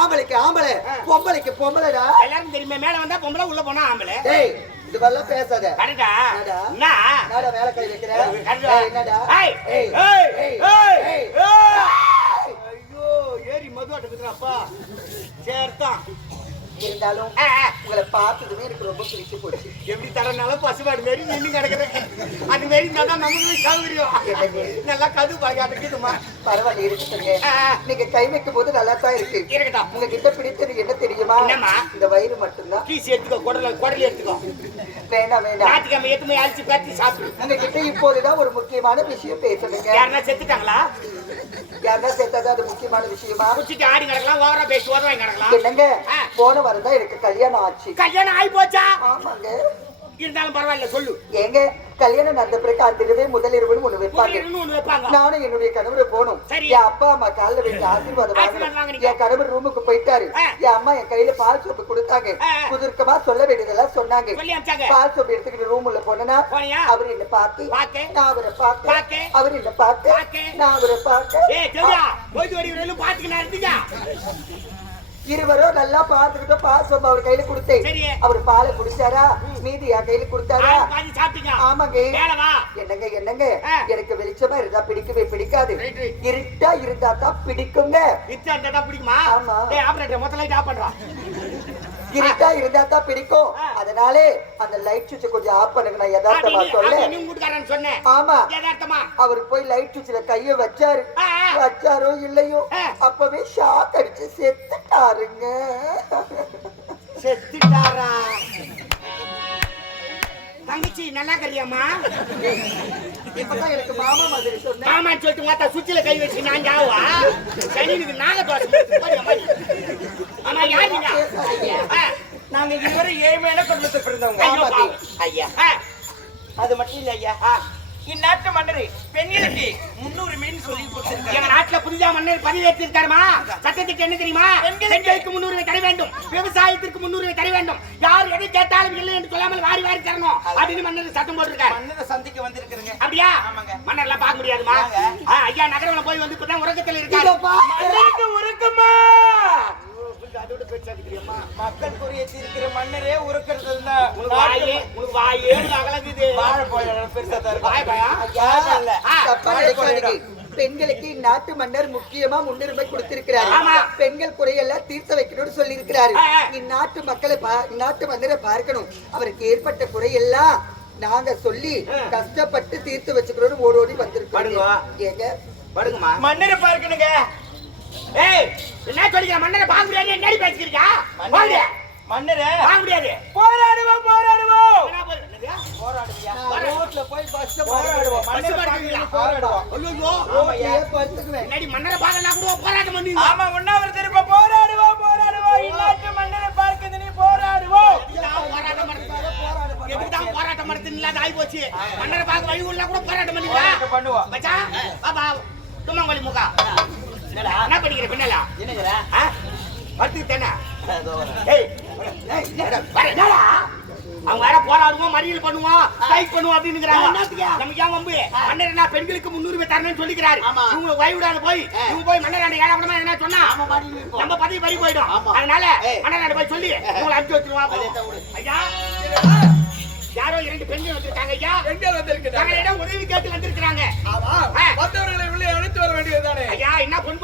ஆம்பளைக்கு ஆம்பளை பொம்பளைக்கு பொம்பளைடா. எல்லாரும் தெரியுமே மேல வந்தா பொம்பளை உள்ள போனா ஆம்பளை. இது மாதிரிலாம் பேசாத. கரெக்டா? என்னடா? வேலை கை வைக்கிற? கரெக்டா? ஏய், என்னடா. ஐயோ ஏறி மதுவாட்ட குத்துறாப்பா. சேர்த்தான் இருந்தாலும். உங்களை பார்த்ததுமே எனக்கு ரொம்ப பிடிச்சு போச்சு. எப்படி தரனாலும் பசுமாடு மாரி நின்று கிடக்குது. அது மாரி இருந்தா தான் நம்மளுக்கு சௌகரியம் நல்லா கது பாக்காட்டுக்குதுமா பரவாயில்ல ஆ. நீங்க கை வைக்கும் போது நல்லா தான் இருக்கு. இருக்கட்டும். உங்ககிட்ட பிடிச்சது என்ன தெரியுமா? இந்த வயிறு மட்டும்தான். கீசி எடுத்துக்கோ குடல குடல் எடுத்துக்கோ. வேண்டாம் வேண்டாம். ஞாயிற்றுக்கிழமை எத்துமே அழிச்சு பேத்தி சாப்பிடு. உங்ககிட்ட இப்போதுதான் ஒரு முக்கியமான விஷயம் பேசணுங்க. யாருன்னா செத்துட்டாங்களா? யாருன்னா சேர்த்தாதான் அது முக்கியமான விஷயமா? குச்சிட்டு ஆடி கிடக்கலாம் ஓவரா பேசி ஓரவாய் கிடக்கலாம். என்னங்க. போன வாரம் தான் எனக்கு கல்யாணம் ஆச்சு கல்யாணம் ஆகி போச்சா ஆமாங்க இருந்தாலும் பரவாயில்ல சொல்லு ஏங்க கல்யாணம் நடந்த பிறகு அந்த இரவே முதல் இரவுன்னு ஒண்ணு வைப்பாங்க நானும் என்னுடைய கணவர் போனோம். என் அப்பா அம்மா காலில் வச்சு ஆசீர்வாதம். என் கணவர் ரூமுக்கு போயிட்டாரு. என் அம்மா என் கையில பால் சோப்பு கொடுத்தாங்க. குதுர்க்கமா சொல்ல வேண்டியதெல்லாம் சொன்னாங்க பால் சோப்பு எடுத்துக்கிட்டு ரூம் உள்ள போனா? அவர் என்ன பார்த்து. நான் அவரை பார்த்து. அவர் என்ன பார்த்து. நான் அவரை பார்த்து இருவரும் நல்லா பார்த்துக்கிட்டோம் பால் சோப்பு அவர் கையில கொடுத்தேன். அவர் பாலை குடிச்சாரா? மீதி என் கையில கொடுத்தாரா? ஆமாங்க. என்னங்க என்னங்க. எனக்கு வெளிச்சமா இருந்தா பிடிக்கவே பிடிக்காது. Right, right. இருட்டா இருந்தா தான் பிடிக்குங்க. இருட்டா இருந்தா தான் பிடிக்கும். அதனாலே அந்த லைட் சுவிட்ச் கொஞ்சம் ஆஃப் பண்ணுங்க. நான் யதார்த்தமா சொல்ல ஆமா. யதார்த்தமா? அவர் போய் லைட் சுவிட்ச்ல கைய வச்சாரு. வச்சாரோ இல்லையோ. அப்பவே ஷாக் அடிச்சு செத்துட்டாருங்க. செத்துட்டாரா? தங்கச்சி நல்லா கறியாமா இப்பதான் எனக்கு மாமா மாதிரி சொன்னேன். மாமா சொல்லிட்டு மாத்தா சுவிட்சில் கை வச்சு நான் ஜாவா சனினுக்கு நாக தோசை ஆமா யார் நீங்க இதுவரை ஏழ்மையான குடும்பத்தில் பிறந்தவங்க. ஐயோ, அது மட்டும் இல்ல ஐயா. இந்நாட்டு மன்னரை பெண்களுக்கு முன்னுரிமைன்னு சொல்லி எங்க கொடுத்திருக்காங்க நாட்டுல புதிதா மன்னர் பதிவேற்றிருக்காருமா? சட்டத்துக்கு என்ன தெரியுமா? பெண்களுக்கு முன்னுரிமை தர வேண்டும். விவசாயத்திற்கு முன்னுரிமை தர வேண்டும். யார் எதை கேட்டாலும் இல்லை என்று சொல்லாமல் வாரி வாரி தரணும் அப்படின்னு மன்னர் சட்டம் போட்டிருக்காரு. மன்னரை சந்திக்க வந்திருக்கிறேங்க. அப்படியா? ஆமாங்க. மன்னர்லாம் பார்க்க முடியாதுமா? ஐயா நகரம்ல போய் வந்து இப்பதான் உறக்கத்துல இருக்காரு. பாரு. தெரியுமா மக்கள் குறிய தீர்க்கிற மன்னரே உருக்கிறது வாயே பெருசா. பெண்களுக்கு நாட்டு மன்னர் முக்கியமா முன்னுரிமை கொடுத்திருக்கிறார். பெண்கள் குறையெல்லாம் தீர்த்து வைக்கணும்னு சொல்லி இருக்கிறாரு. இந்நாட்டு மக்களை இந்நாட்டு மன்னரை பார்க்கணும். அவருக்கு ஏற்பட்ட குறையெல்லாம் நாங்க சொல்லி. கஷ்டப்பட்டு தீர்த்து வச்சுக்கிறோம் ஓடி ஓடி வந்திருக்கோம் மன்னரை பார்க்கணுங்க. ஏய் என்ன சொல்லிக்கிற மன்னரை பார்க்க முடியாது. என்னடி பேசிக்கிறீங்க மன்னரே மன்னரே. பார்க்க முடியாது. போராடுவோம் போராடுவோம். என்ன போய்- என்னது? போராடுவியா? ரோட்ல போய் பஸ் போராடுவோம். மன்னரை? பார்க்கணும், போராடுவோம். ஐயோ, என்னடி மன்னரை கூட போராட்டம் பண்ணுவீங்க ஆமா போராடுவோம் போராடுவோம். இந்நாட்டு மன்னரை பார்க்கிறது நீ போராடுவோம். எதுக்குதான் போராட்டம் பண்ணுறது? எதுக்குதான் போராட்டம் பண்ணுறது இல்லாத ஆகி போச்சு. மன்னரை பார்க்க வழி உள்ள கூட போராட்டம் பண்ணுவீங்களா? போராட்டம் பண்ணுவோம். மச்சான் பாபா முகா. என்ன படிக்கிற பின்னலா? என்னங்கடா? படுத்துக்கு தானே? அவங்க வேற போராடுவோம் மறியல் பண்ணுவோம் ஸ்ட்ரைக் பண்ணுவோம் அப்படின்னுங்கிறாங்க நமக்கு ஏன் வம்பு? மன்னர் என்ன பெண்களுக்கு முன்னுரிமை தரணும்னு சொல்லிக்கிறாரு. இவங்க வயவிடாத போய் இவங்க போய் மன்னர் ஏழாவிடமா என்ன சொன்னா நம்ம பதவி பறி போயிடும். அதனால மன்னர் போய் சொல்லி உங்களை அனுப்பிச்சு வச்சிருவோம் ஐயா யாரோ இரண்டு பெண்கள் வந்திருக்காங்க ஐயா. பெண்கள் வந்திருக்கிறார்கள். தங்களிடம் உதவி கேட்டு வந்திருக்கிறாங்க ஆமா. ஆ. வந்தவர்களை உள்ளே அழைத்து வர வேண்டியதுதானே ஐயா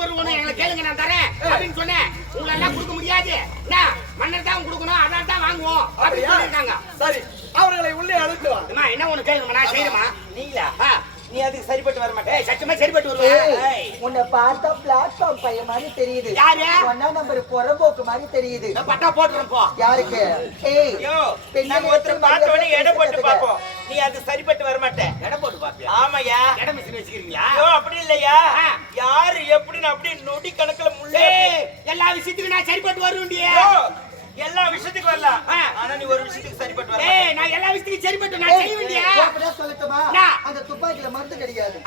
பொன்பொருள் வேணும் எங்களை கேளுங்க நான் தரேன் அப்படின்னு சொன்னேன். உங்களை எல்லாம் கொடுக்க முடியாது. என்ன? மன்னர் தான் கொடுக்கணும் அதான் தான் வாங்குவோம் அப்படின்னு? சொல்லியிருக்காங்க. சரி அவர்களை உள்ளே அழைத்து வா. அம்மா என்ன ஒண்ணு கேளுங்க நான் செய்யணுமா? நீங்களா. நீ அதுக்கு சரிப்பட்டு வர மாட்டே. சச்சமா சரிப்பட்டு ஏய், வருவேன் உன்னை பார்த்தா பிளாட்ஃபார்ம் பையன் மாதிரி தெரியுது. யாரு? ஒன்னா நம்பர் புறம்போக்கு மாதிரி தெரியுது. பட்டா போட்டுறோம் போ. யாருக்கு? ஏய். நாங்க ஒருத்தர் எப்படி பார்த்த உடனே மரியாதை எடை போட்டு? பார்ப்போம். நீ அது சரிப்பட்டு வர மாட்டே. எடை ஆமாய்யா. எடை மிஷின் வச்சுக்கிறீங்களா? ஐயோ அப்படி இல்லையா. யாரு எப்படின்னு அப்படி நொடி கணக்குல முள்ளே எல்லா விஷயத்துக்கும் நான் சரிப்பட்டு வருவேன்டியே. ஐயோ, எல்லா விஷயத்துக்கும் வரலாம் ஆ. ஆனா நீ ஒரு விஷயத்துக்கு சரிப்பட்டு வர ஏய் நான் எல்லா விஷயத்துக்கும் சரிப்பட்டு நான் செய்ய வேண்டிய அப்படியே சொல்லட்டுமா? அந்த துப்பாக்கில மருந்து கிடையாது.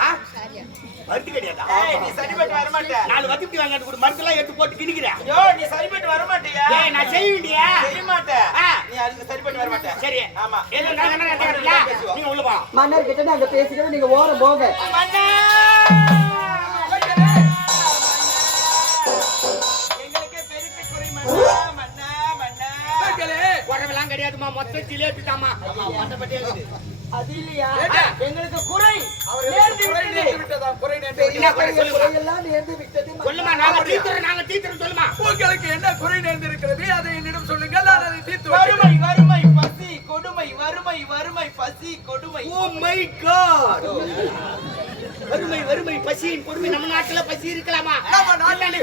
மருந்து கிடையாதா? ஏய் நீ சரிப்பட்டு வர மாட்டே. நாலு வத்திட்டு வாங்கிட்டு கூட. மருந்தெல்லாம் எடுத்து போட்டு கிணிக்கிறேன் ஐயோ நீ சரிப்பட்டு வர மாட்டியா? ஏய் நான் செய்ய வேண்டிய செய்ய மாட்டே. ஆ. நீ அதுக்கு சரிப்பட்டு வர மாட்டே சரி. ஆமா. ஏதோ நான் என்ன கேட்கறீங்களா நீங்க உள்ள போ மன்னர் கிட்ட நாங்க பேசிக்கிறோம் நீங்க ஓரம் போங்க. மன்னா விட்டது. சொல்லுமா. நாங்க தீத்துறோம் நாங்க தீத்துறோம் சொல்லுமா. உங்களுக்கு என்ன குறை நேர்ந்து இருக்கிறது அதை என்னிடம் சொல்லுங்கள் நான் அதை தீர்த்து வறுமை. வறுமை பசி கொடுமை வறுமை வறுமை பசி கொடுமை. ஓ மை காட் வறுமை வறுமை பசியின் பொறுமை. நம்ம நாட்டுல பசி இருக்கலாமா?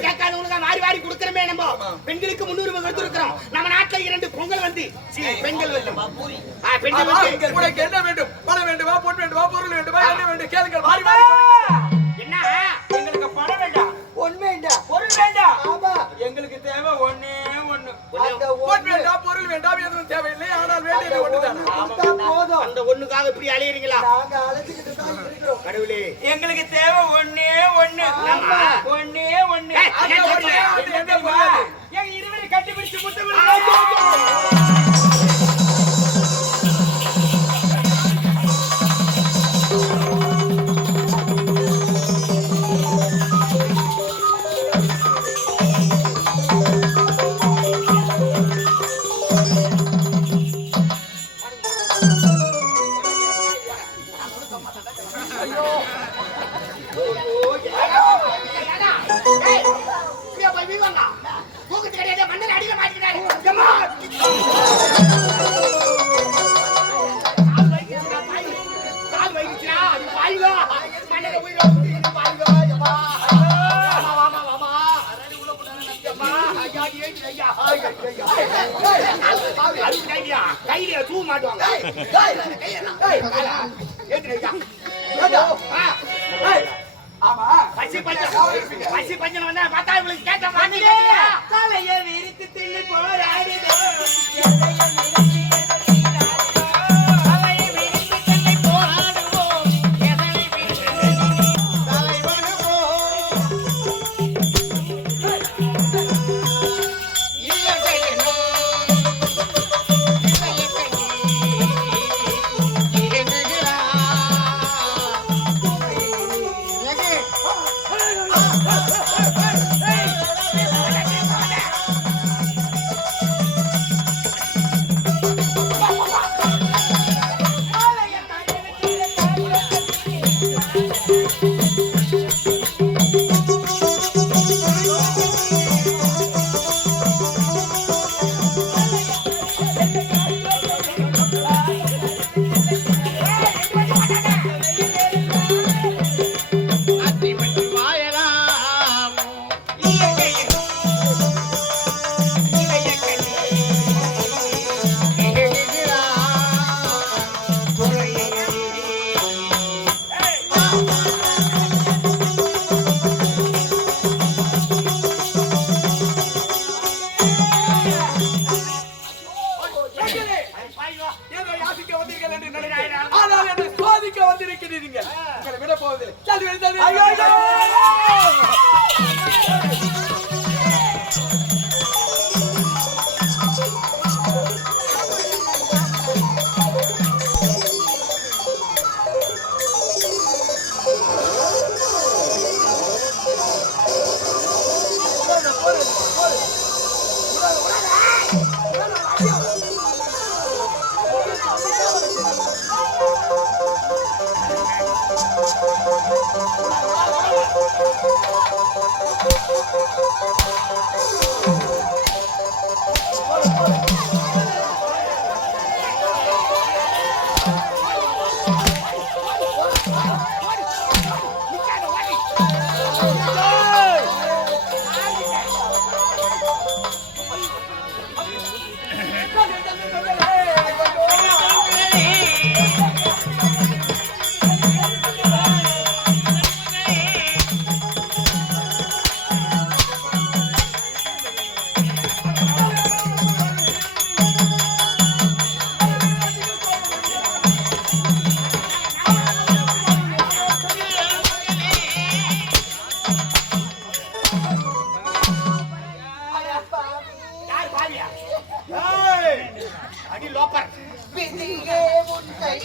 கேட்காதவங்களுக்கு வாரி வாரி கொடுக்கறமே நம்ம. பெண்களுக்கு முன்னுரிமை கொடுத்துருக்கிறோம். நம்ம நாட்டுல இரண்டு பொங்கல் வந்து சீ, பெண்கள் பெண்கள் உனக்கு என்ன வேண்டும்? பணம் வேண்டுமா பொன் வேண்டுமா பொருள் வேண்டுமா என்ன வேண்டும் கேளுங்கள் வாரி வாரி. என்ன? எங்களுக்கு பணம் வேண்டாம். உண்மைண்டா பொருள் வேண்டாம். ஆமா. எங்களுக்கு தேவை ஒண்ணே ஒண்ணு. அந்த பொன் வேண்டாம் பொருள் வேண்டாம் எதுவும் தேவையில்லை. ஆனால் வேண்டியது ஒண்ணு ஒன்றுதான் கொடுத்தா போதும். அந்த ஒண்ணுக்காக இப்படி அலையறீங்களா? நாங்க அழைச்சிக்கிட்டு கடவுளே. எங்களுக்கு தேவை ஒண்ணே ஒண்ணு. ஒண்ணே ஒண்ணு. ஏய், அந்த என்ன கையில தூ மாட்டுவாங்க. ஆமா பசி பஞ்சம் பசி பஞ்சம் வந்தா பார்த்தா கேட்ட மாட்டீங்க தலையை விரித்து தின்னு போராடுது. 哎呀呀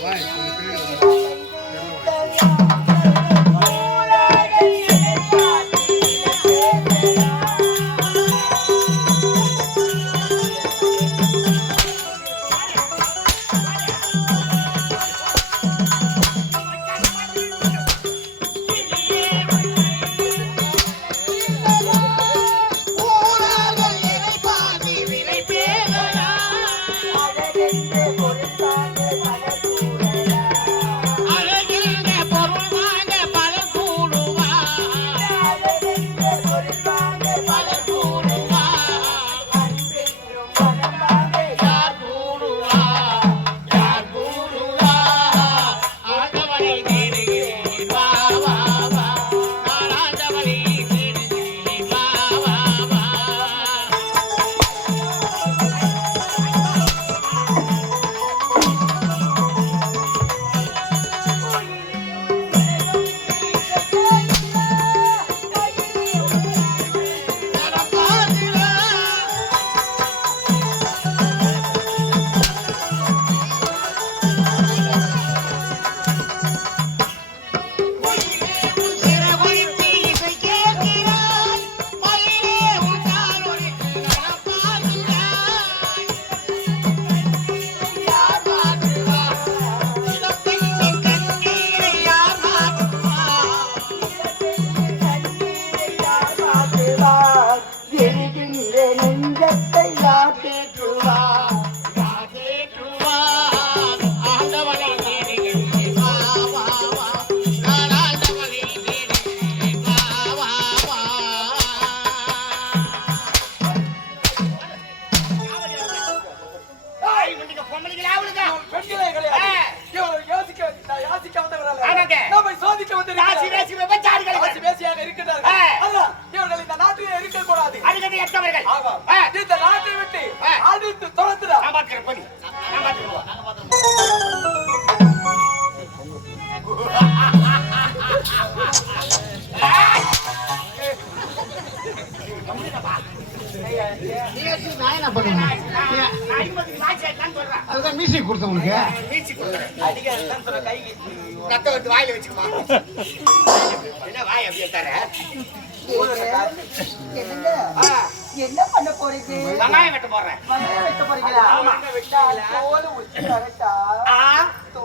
外星飞船 பெண்களே யோசிக்க நான் யாசிக்க வந்தவர்கள் நம்மை சோதிக்க இருக்கிறார்கள் இவர்கள் இந்த நாட்டிலே இருக்கக்கூடாது. அருகதை எட்டவர்கள். ஆமாம். நான் என்ன பண்ணுவேன் அதுதான் மியூசிக் கொடுத்தேன் கொடுக்குறேன் ரத்தம் வந்து வாயில வச்சுக்குமா என்ன வாய் அப்படியே தர என்ன பண்ண போறீங்க வெங்காயம் வெட்ட போடுறேன் வெங்காயம் வெட்ட போறீங்களா ஆமா. நான் தோல் உரிச்சு